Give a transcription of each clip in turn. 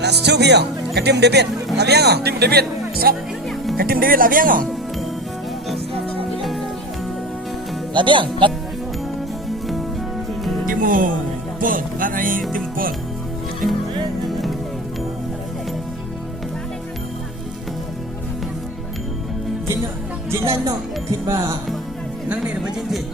Last two here. Ke tim David. Labiang ah. Tim David. Stop. Ke tim David labiang ah. Labiang. Timu Paul. Lan ai tim Paul. Chính anh đó thịt bà năng này là bao nhiêu thịt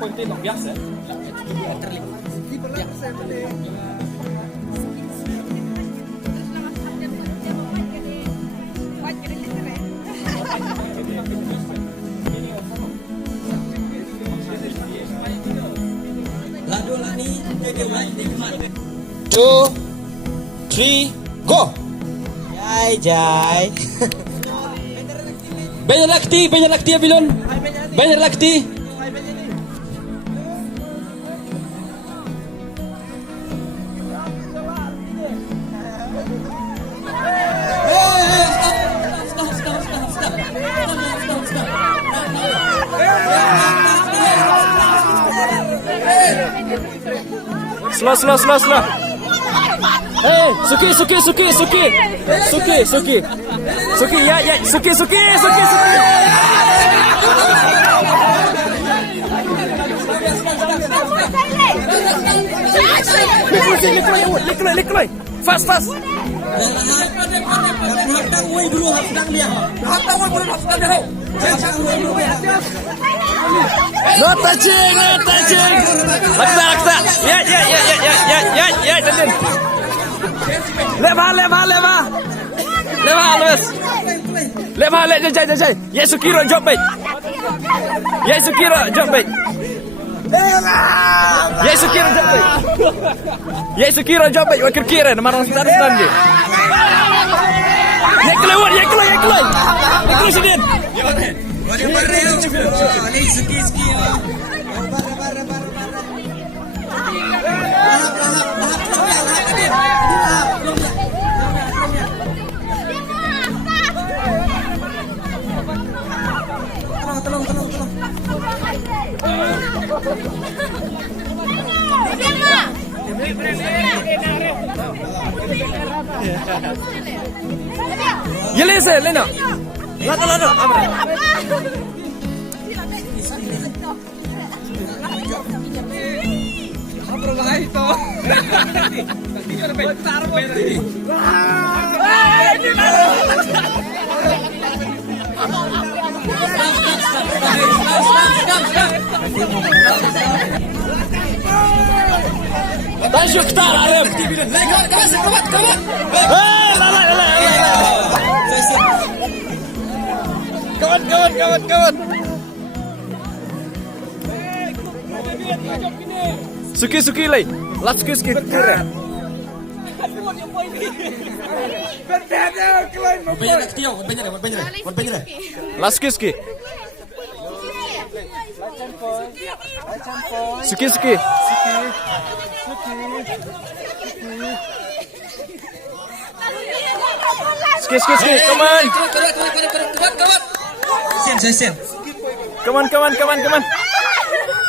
Konten yang biasa. Lado lani jadi lain nikmat 2, 3, go. Jai Banyak lakti Abilon. Banyak lakti. Slow. Hey, Suki. Ya, Suki. Likloi. Fast. Hatang woi bro hatang dia No touching. Laksa. Ya, Jadin. Leva, Alves. Leva, jai. Ya, Sukiro, job baik. Ya, Sukiro, job baik. Wakil kira, nama orang sekitar lagi. Ya, keluar. Sidin. Tolong. Ya, Lena. Lado. Tansyuk tar Arem. Kawan. Suki lay. Lap Suki. Banyak. Lap Suki. Suki. Suki. Come on. Sen. Come on.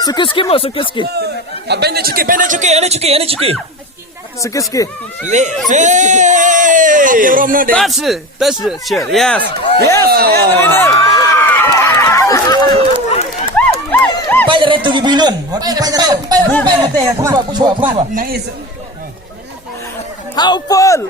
Suki. Benda cuki. Suki. Hey! Touch the chair. Yes. We are the winner. Pai tu di bilun. Bukan mate. Come on. Nangis. How Paul?